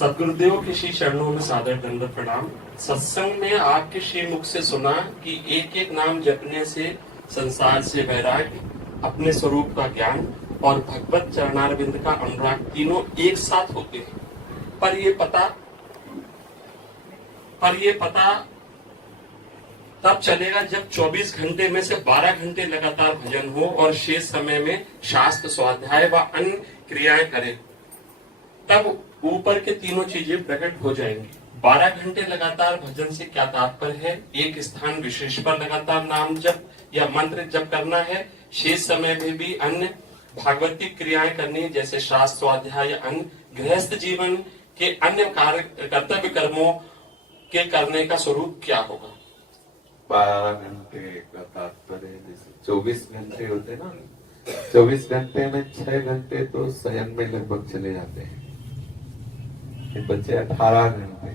सदगुरुदेव के श्री चरणों में सादर दंडवत प्रणाम। सत्संग में आपके श्री मुख से सुना कि एक एक नाम जपने से संसार से वैराग्य, अपने स्वरूप का ज्ञान और भगवत चरणारविंद का अनुराग तीनों एक साथ होते हैं। पर ये पता तब चलेगा जब 24 घंटे में से 12 घंटे लगातार भजन हो और शेष समय में शास्त्र स्वाध्याय व अन्य क्रियाएं करें। तब ऊपर के तीनों चीजें प्रकट हो जाएंगी। 12 घंटे लगातार भजन से क्या तात्पर्य है? एक स्थान विशेष पर लगातार नाम जप या मंत्र जप करना है। शेष समय में भी अन्य भागवती क्रियाएं करनी है, जैसे शास्त्र स्वाध्याय या अन्य गृहस्थ जीवन के अन्य कार्य कर्तव्य कर्मों के करने का स्वरूप क्या होगा? 12 घंटे का तात्पर्य जैसे 24 घंटे होते ना, 24 घंटे में 6 घंटे तो शयन में लगभग चले जाते हैं। बचे 18 घंटे।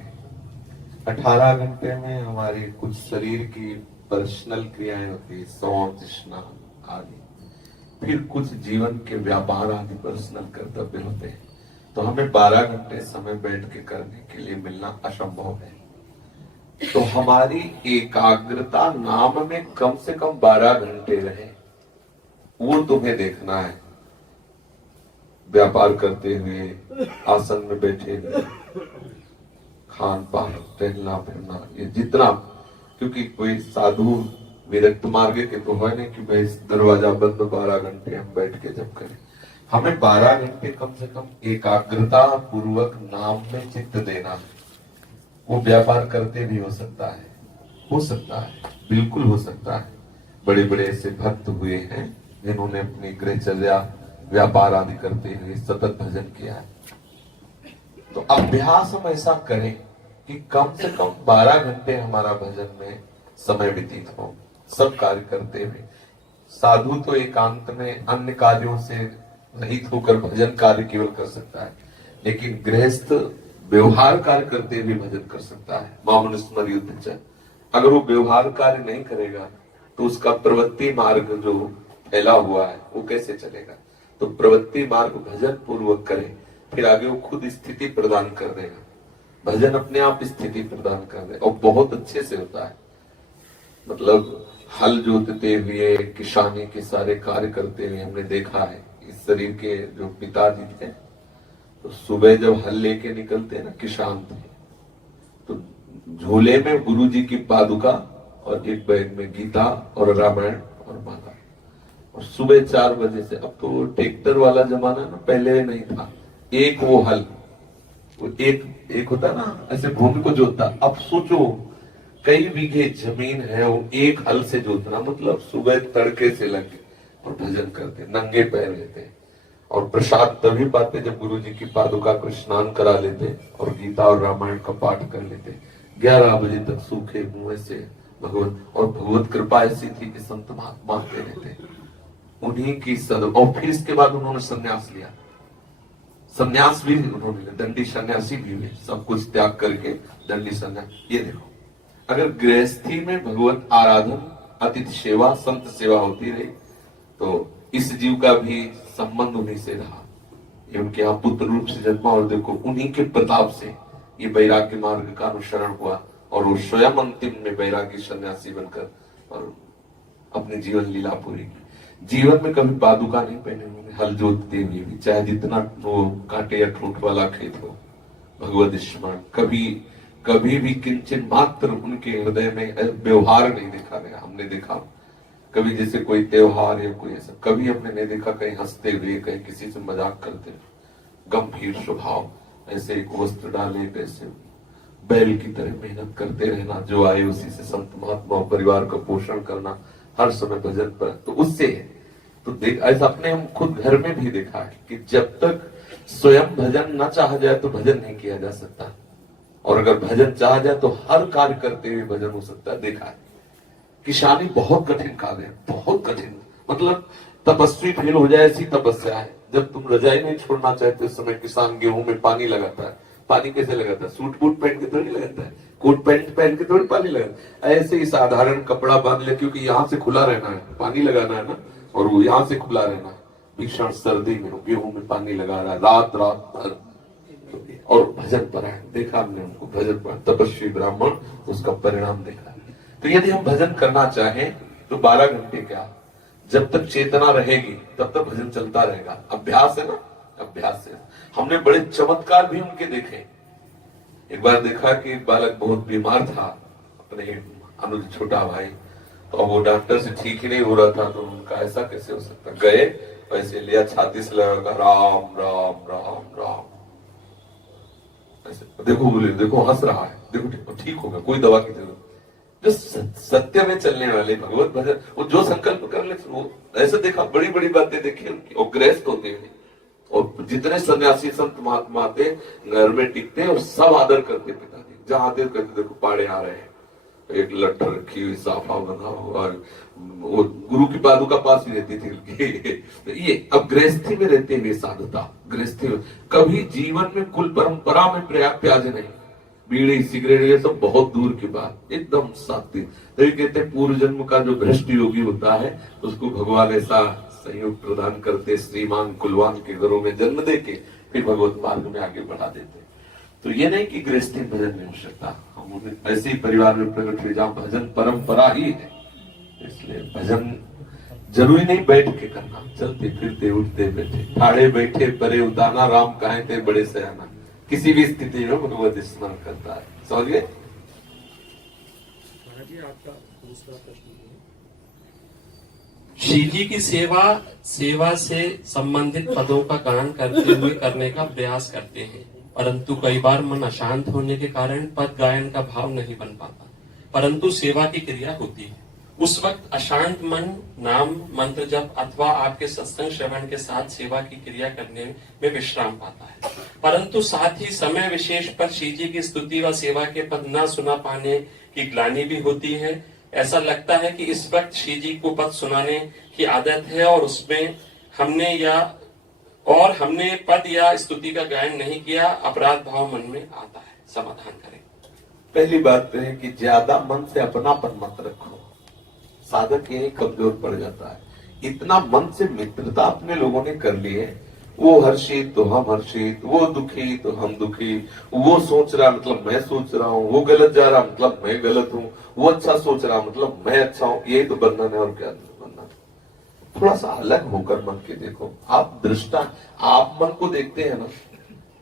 18 घंटे में हमारी कुछ शरीर की पर्सनल क्रियाएं होती है, शौच, स्नान आदि। फिर कुछ जीवन के व्यापार आदि पर्सनल कर्तव्य होते हैं। तो हमें 12 घंटे समय बैठ के करने के लिए मिलना असंभव है। तो हमारी एकाग्रता नाम में कम से कम 12 घंटे रहे, वो तुम्हें देखना है। व्यापार करते हुए, आसन में बैठे हुए, खान पान, टहलना फिरना, ये जितना, क्योंकि कोई साधु विरक्त मार्ग के तो है नहीं कि भाई दरवाजा बंद 12 घंटे हम बैठ के जब करें। हमें 12 घंटे कम से कम एकाग्रता पूर्वक नाम में चित्त देना है। वो व्यापार करते भी हो सकता है, बिल्कुल हो सकता है। बड़े बड़े ऐसे भक्त हुए हैं जिन्होंने अपनी गृहचर्या, व्यापार आदि करते हुए सतत भजन किया है। तो अभ्यास हम ऐसा करें कि कम से कम 12 घंटे हमारा भजन में समय व्यतीत हो, सब कार्य करते हुए। साधु तो एकांत में अन्य कार्यों से रहित होकर भजन कार्य केवल कर सकता है, लेकिन गृहस्थ व्यवहार कार्य करते हुए भजन कर सकता है। मामन स्मर युद्ध च, अगर वो व्यवहार कार्य नहीं करेगा तो उसका प्रवृत्ति मार्ग जो फैला हुआ है वो कैसे चलेगा? तो प्रवृत्ति मार्ग भजन पूर्वक करे, फिर आगे वो खुद स्थिति प्रदान कर देगा। भजन अपने आप स्थिति प्रदान कर दे और बहुत अच्छे से होता है। मतलब हल जोतते हुए, किसानी के सारे कार्य करते हुए हमने देखा है। इस शरीर के जो पिताजी थे, तो सुबह जब हल लेके निकलते ना, किसान थे, तो झोले में गुरु जी की पादुका और एक बैग में गीता और रामायण और माला। और सुबह 4 बजे से, अब तो ट्रैक्टर वाला जमाना ना, पहले नहीं था, एक वो हल, वो एक होता ना ऐसे भूमि को जोतता। अब सोचो कई बीघे जमीन है, वो एक हल से जोतना, मतलब सुबह तड़के से लगे और भजन करते, नंगे पैर रहते। और प्रसाद तभी पाते जब गुरु जी की पादुका को स्नान करा लेते और गीता और रामायण का पाठ कर लेते। 11 बजे तक सूखे मुंह से भगवत कृपा ऐसी थी कि संत महात्मा आते रहते, उन्हीं की और फिर इसके बाद उन्होंने संन्यास लिया। संन्यास भी उन्होंने लिया, दंडी सन्यासी भी हुए, सब कुछ त्याग करके दंडी सन्यास। ये देखो, अगर गृहस्थी में भगवत आराधन, अतिथि सेवा, संत सेवा होती रही तो इस जीव का भी संबंध उन्हीं से रहा। ये उनके यहाँ पुत्र रूप से जन्मा और देखो उन्हीं के प्रताप से ये वैराग्य मार्ग का अनुसरण हुआ और वो स्वयं अंतिम में वैराग्य सन्यासी बनकर और अपनी जीवन लीला पूरी की। जीवन में कभी पादुका नहीं पहने उन्होंने, हल जोतते हुए भी, चाहे जितना वो कांटे या ठूंठ वाला खेत हो, भगवत स्मरण कभी भी किंचन मात्र उनके हृदय में व्यवहार नहीं देखा गया। हमने देखा कभी जैसे कोई त्योहार या कोई ऐसा, कभी हमने नहीं देखा कहीं हंसते हुए, कहीं किसी से मजाक करते हुए। गंभीर स्वभाव, ऐसे एक वस्त्र डाले, कैसे बैल की तरह मेहनत करते रहना, जो आए उसी से संत महात्मा परिवार का पोषण करना, हर समय भजन पर। तो उससे तो देख, ऐसा अपने हम खुद घर में भी देखा है कि जब तक स्वयं भजन न चाहा जाए तो भजन नहीं किया जा सकता, और अगर भजन चाहा जाए तो हर कार्य करते हुए भजन हो सकता है। देखा है, किसानी बहुत कठिन कार्य है, बहुत कठिन, मतलब तपस्वी फेल हो जाए ऐसी तपस्या है। जब तुम रजाई नहीं छोड़ना चाहते उस समय किसान गेहूं में पानी लगाता है। पानी कैसे लगाता है? सूट बूट पहन के थोड़ी लगाता है, कोट पैंट पहन के थोड़ी पानी लगाता है। ऐसे ही साधारण कपड़ा बांध ले, क्योंकि यहाँ से खुला रहना है, पानी लगाना है ना, और वो यहाँ से खुला रहना है। भीषण सर्दी में गेहूं में पानी लगा रहा है रात भर। और भजन परायण देखा हमने उनको, भजन परायण तपस्वी ब्राह्मण, उसका परिणाम देखा। तो यदि हम भजन करना चाहें तो 12 घंटे क्या, जब तक चेतना रहेगी तब तक भजन चलता रहेगा। अभ्यास है ना, अभ्यास है। हमने बड़े चमत्कार भी उनके देखे। एक बार देखा कि एक बालक बहुत बीमार था, अपने अनुज छोटा भाई, तो वो डॉक्टर से ठीक ही नहीं हो रहा था। तो उनका ऐसा कैसे हो सकता, गए पैसे लिया, छाती से लगा राम राम राम राम, ऐसे देखो, बोले देखो हंस रहा है, देखो ठीक होगा, कोई दवा की जरूरत। जो सत्य में चलने वाले भगवत भजन, वो जो संकल्प कर ले, वो ऐसे देखा, बड़ी बड़ी बातें देखी उनकी, और गृहस्थ होते हैं, और जितने सन्यासी संत महात्मा थे घर में टिकते और सब आदर करते पिताजी, जहां आदर करते देखो पाड़े आ रहे हैं, एक लट्ठर रखी हुई, साफा बना हुआ, वो गुरु की पादुका पास ही रहती थी। तो ये अब गृहस्थी में रहते हुए साधुता, गृहस्थी में कभी जीवन में कुल परंपरा में प्याज नहीं, बीड़ी सिगरेट ये सब बहुत दूर की बात, एकदम सात्विक। तभी कहते हैं पूर्व जन्म का जो भ्रष्ट योगी होता है उसको भगवान ऐसा संयोग प्रदान करते, श्रीमान कुलवान के घरों में जन्म देके फिर भगवत मार्ग में आगे बढ़ा देते। तो ये नहीं कि गृहस्थी भजन नहीं हो सकता, हम ऐसे ही परिवार में प्रकट हुए जहां भजन परंपरा ही है। इसलिए भजन जरूरी नहीं बैठ के करना, चलते फिरते उठते बैठे, ठाड़े बैठे परे उताना, राम कहे थे बड़े सयाना, किसी भी स्थिति में भगवत स्मरण करता है। समझ गए? आपका दूसरा प्रश्न है, श्री जी की सेवा से संबंधित पदों का गान करते हुए करने का प्रयास करते हैं, परंतु कई बार मन अशांत होने के कारण पद गायन का भाव नहीं बन पाता, परंतु सेवा की क्रिया होती है। उस वक्त अशांत मन नाम मंत्र जप अथवा आपके सत्संग श्रवण के साथ सेवा की क्रिया करने में विश्राम पाता है, परंतु साथ ही समय विशेष पर श्री जी की स्तुति व सेवा के पद न सुना पाने की ग्लानि भी होती है। ऐसा लगता है कि इस वक्त श्री जी को पद सुनाने की आदत है और उसमें हमने पद या स्तुति का गायन नहीं किया, अपराध भाव मन में आता है। समाधान करें। पहली बात तो है कि ज्यादा मन से अपनापन मत रखो, साधक यही कमजोर पड़ जाता है। इतना मन से मित्रता अपने लोगों ने कर ली है, वो हर्षित तो हम हर्षित, वो दुखी तो हम दुखी, वो सोच रहा मतलब मैं सोच रहा हूँ, वो गलत जा रहा मतलब मैं गलत हूँ, वो अच्छा सोच रहा मतलब मैं अच्छा हूँ। यही तो बंधन है, और क्या बंधन है। थोड़ा सा अलग होकर मन के देखो। आप दृष्टा, आप मन को देखते हैं ना,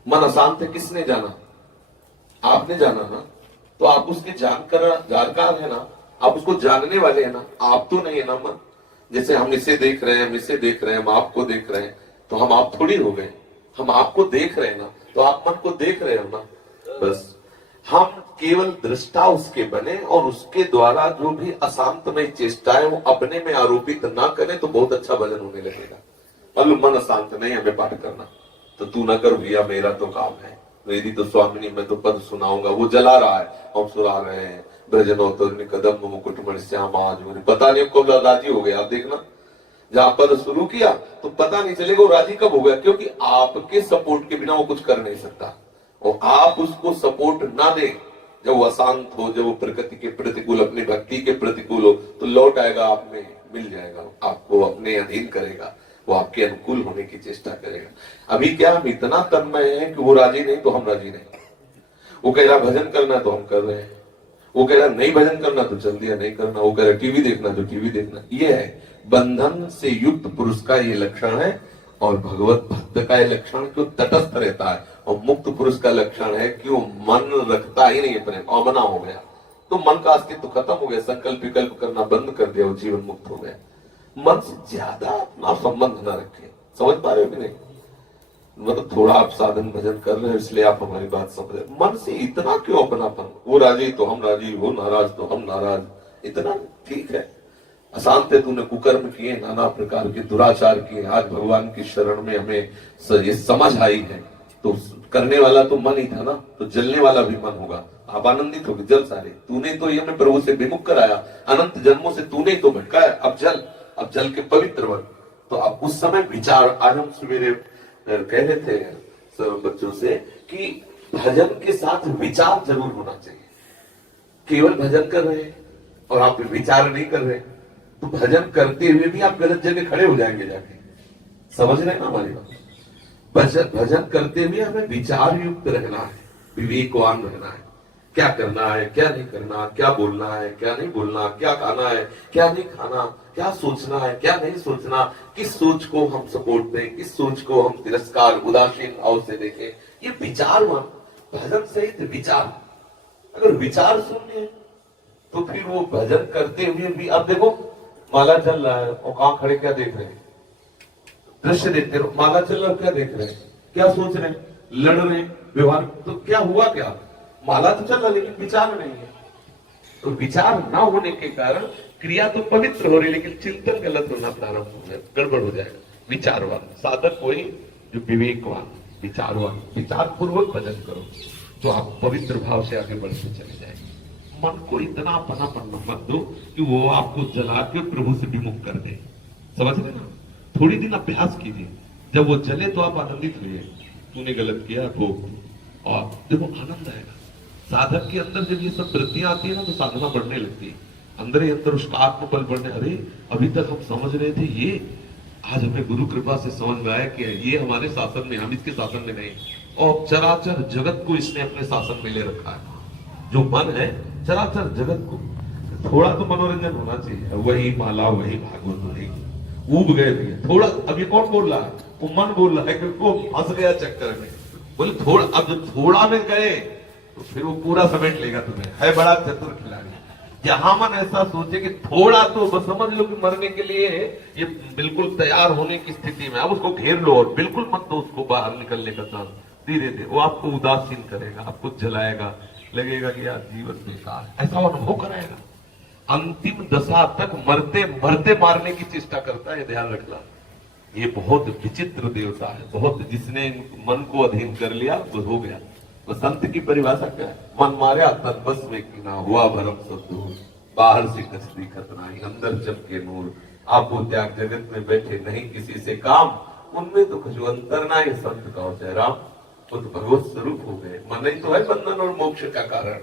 मन अशांत है, किसने जाना? आपने जाना ना, तो आप उसके जानकार है ना, आप उसको जानने वाले हैं ना, आप तो नहीं है ना मन। जैसे हम इसे देख रहे हैं, हम इसे देख रहे हैं, हम आपको देख रहे हैं, तो हम आप थोड़ी हो गए, हम आपको देख रहे हैं ना, तो आप मन को देख रहे हो ना। बस हम केवल दृष्टा उसके बने, और उसके द्वारा जो भी अशांतमय चेष्टाएं वो अपने में आरोपित ना करें, तो बहुत अच्छा भजन होने लगेगा। मतलब मन अशांत नहीं, हमें पाठ करना तो तू ना कर भैया, मेरा तो काम है, मेरी तो स्वामिनी, मैं तो पद सुनाऊंगा। वो जला रहा है, हम सुना रहे हैं, ब्रजनोत्तर कदम मुकुट मणि श्याम आज, मुझे पता नहीं कब राजी हो गया। आप देखना, जहां पद शुरू किया तो पता नहीं चलेगा वो राजी कब हो गया, क्योंकि आपके सपोर्ट के बिना वो कुछ कर नहीं सकता। और आप उसको सपोर्ट ना दे, जब वो अशांत हो, जब वो प्रकृति के प्रतिकूल, अपनी भक्ति के प्रतिकूल हो, तो लौट आएगा, आप में मिल जाएगा, आपको अपने अधीन करेगा, वो आपके अनुकूल होने की चेष्टा करेगा। अभी क्या हम इतना तन्मय हैं कि वो राजी नहीं तो हम राजी नहीं। वो कह रहा भजन करना तो हम कर रहे हैं, वो कह रहा नहीं भजन करना तो चल दिया नहीं करना, वो कह रहा टीवी देखना तो टीवी देखना। ये है बंधन से युक्त पुरुष का ये लक्षण है, और भगवत भक्त का ये लक्षण कि वो तटस्थ रहता है, और मुक्त पुरुष का लक्षण है कि वो मन रखता ही नहीं अपने, अमना हो गया, तो मन का अस्तित्व खत्म हो गया, संकल्प विकल्प करना बंद कर दिया, वो जीवन मुक्त हो गया। मन से ज्यादा अपना संबंध न रखे। समझ पा रहे हो कि नहीं? मतलब थोड़ा आप साधन भजन कर रहे हो इसलिए आप हमारी बात समझ रहे। मन से इतना क्यों अपनापन? वो राजी तो हम राजी, वो नाराज तो हम नाराज, इतना ठीक है। अशांत है, तूने कुकर्म किए, नाना प्रकार के दुराचार किए, आज भगवान की शरण में हमें ये समझ आई है, तो करने वाला तो मन ही था ना, तो जलने वाला भी मन होगा। आप आनंदित होगे, जल सारे, तूने तो ये हमें प्रभु से विमुख कराया, अनंत जन्मों से तूने तो भटकाया, अब जल के पवित्र बन। तो आप उस समय विचार, आज हम सवेरे कह रहे थे सब बच्चों से कि भजन के साथ विचार जरूर होना चाहिए। केवल भजन कर रहे हैं और आप विचार नहीं कर रहे, तो भजन करते हुए भी आप गलत जगह खड़े हो जाएंगे जाके। समझ रहे हैं ना हमारी बात? भजन भजन करते हुए हमें विचार युक्त रहना है, विवेकवान रहना है। क्या करना है, क्या नहीं करना, क्या बोलना है, क्या नहीं बोलना, क्या खाना है, क्या नहीं खाना, क्या सोचना है, क्या नहीं सोचना, किस सोच को हम सपोर्ट दें, किस सोच को हम तिरस्कार उदासीन भाव से देखें। ये विचार भजन सहित विचार। अगर विचार शून्य है तो फिर वो भजन करते हुए भी, अब देखो माला चल रहा है और कहां खड़े क्या देख रहे हैं, दृश्य देखते रहो। माला चल रहा है, क्या देख रहे हैं, क्या सोच रहे हैं, लड़ रहे हैं, व्यवहार, तो क्या हुआ, क्या माला तो चल रहा लेकिन विचार नहीं है। तो विचार ना होने के कारण क्रिया तो पवित्र हो रही लेकिन चिंतन गलत होना प्रारंभ हो गया, गड़बड़ हो जाएगा। विचारवान साधक कोई जो विवेकवान विचारवान, विचार पूर्वक भजन करो तो आप पवित्र भाव से आगे बढ़ते चले जाएंगे। मन को इतना अपनापन मत दो कि वो आपको जला के प्रभु से विमुख कर दे। समझ रहे ना? थोड़ी दिन अभ्यास कीजिए, जब वो जले तो आप आनंदित हुए, तूने गलत किया भोग, और देखो आनंद आएगा। साधक के अंदर जब ये सब वृत्तियां आती है ना तो साधना बढ़ने लगती है, अंदर ही अंदर उसका आत्मबल बढ़ने। अरे अभी तक हम समझ रहे थे ये, आज हमें गुरु कृपा से समझ में आया कि ये हमारे शासन में, हम इसके शासन में नहीं, और चराचर जगत को इसने अपने शासन में ले रखा है। जो मन है चराचर जगत को, थोड़ा तो मनोरंजन होना चाहिए। वही माला, वही भागवत, वही ऊब गए भैया थोड़ा। अब ये कौन बोल रहा है? वो मन बोल रहा है कि वो फंस गया चक्कर में। बोले थोड़ा, अब जब थोड़ा में गए तो फिर वो पूरा समेट लेगा तुम्हें। है बड़ा चतुर खिलाड़ी। जहां मन ऐसा सोचे कि थोड़ा तो बस समझ लो कि मरने के लिए ये बिल्कुल तैयार होने की स्थिति में, अब उसको घेर लो और बिल्कुल मत दो उसको बाहर निकलने का चांस। धीरे धीरे वो आपको उदासीन करेगा, आपको जलाएगा, लगेगा कि यार जीवन बेकार है, ऐसा अनुभव कराएगा। अंतिम दशा तक मरते मरते मारने की चेष्टा करता है, ध्यान रखना। ये बहुत विचित्र देवता है, बहुत, जिसने मन को अधीन कर लिया वो हो गया। तो संत की परिभाषा क्या है? मन मारे तन बस में कीना, हुआ भरम सब दूर, बाहर से कछ दिखत नहीं, अंदर चमके नूर। आपको त्याग जगत में बैठे नहीं किसी से काम, उनमें दुख जो अंतर ना ये संत का जय राम। वो तो भगवत स्वरूप हो गए। मन ही तो है बंधन और मोक्ष का कारण।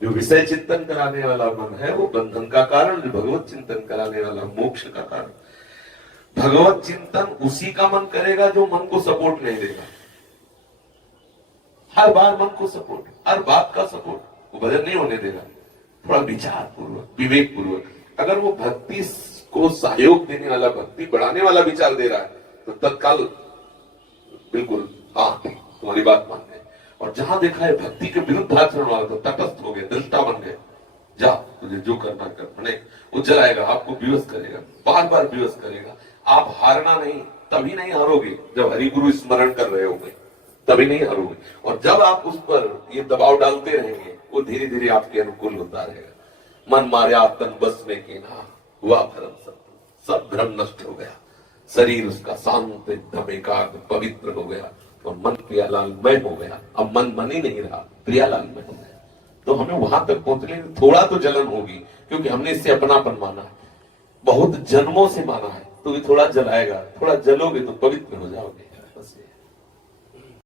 जो विषय चिंतन कराने वाला मन है वो बंधन का कारण, जो भगवत चिंतन कराने वाला मोक्ष का कारण। भगवत चिंतन उसी का मन करेगा जो मन को सपोर्ट नहीं देगा। हर बार मन को सपोर्ट, हर बात का सपोर्ट, वो भजन नहीं होने देगा। थोड़ा विचार पूर्वक, विवेक पूर्वक, अगर वो भक्ति को सहयोग देने वाला, भक्ति बढ़ाने वाला विचार दे रहा है तो तत्काल बिल्कुल हाँ तुम्हारी बात मान गए। और जहां देखा है भक्ति के विरुद्ध आचरण वाला तो तटस्थ हो गए, दृष्टा बन गए। जा तुझे जो करना कर, नहीं वो जलाएगा, आपको विवश करेगा, बार बार विवश करेगा। आप हारना नहीं, तभी नहीं हारोगे जब हरि गुरु स्मरण कर रहे होगे, तभी नहीं हारोगे। और जब आप उस पर ये दबाव डालते रहेंगे वो धीरे धीरे आपके अनुकूल होता रहेगा। मन मारे तन बस में कीना, हुआ भरम सब भ्रम नष्ट हो गया। शरीर उसका शांत एकदम एकाग्र पवित्र हो गया और मन प्रियालालमय हो गया। अब मन मन ही नहीं रहा, प्रियालालमय हो गया। तो हमें वहां तक पहुंचने में थोड़ा तो जलन होगी, क्योंकि हमने इससे अपनापन माना है, बहुत जन्मों से माना है, तो ये थोड़ा जलाएगा। थोड़ा जलोगे तो पवित्र हो जाओगे।